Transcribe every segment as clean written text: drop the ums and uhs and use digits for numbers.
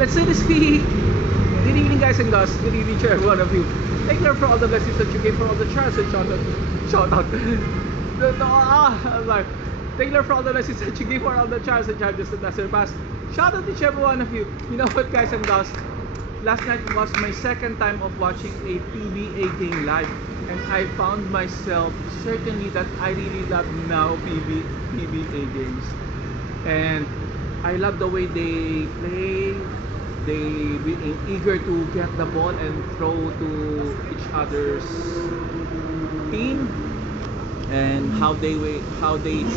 Let's seriously. Good evening, guys and girls. Good evening to every one of you. Thank you for all the blessings that you gave, for all the chances and shout out. I'm like, thank you for all the blessings that you gave, for all the chances and challenges that I surpassed. Shout out to each every one of you. You know what, guys and girls? Last night was my second time of watching a PBA game live, and I found myself certainly that I really love now PBA games, and I love the way they play. They being eager to get the ball and throw to each other's team, and how they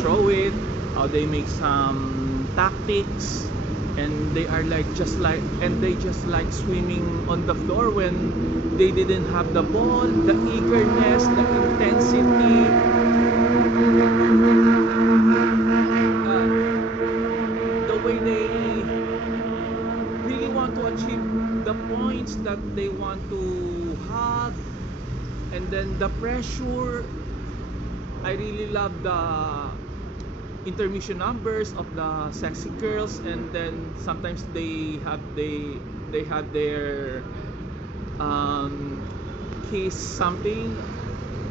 throw it, how they make some tactics, and they are like just like swimming on the floor when they didn't have the ball. The eagerness, the intensity, the way they really want to achieve the points that they want to have, and then the pressure. I really love the intermission numbers of the sexy girls, and then sometimes they have their kiss something.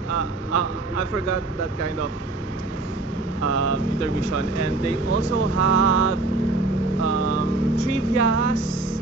I forgot that kind of intermission, and they also have trivias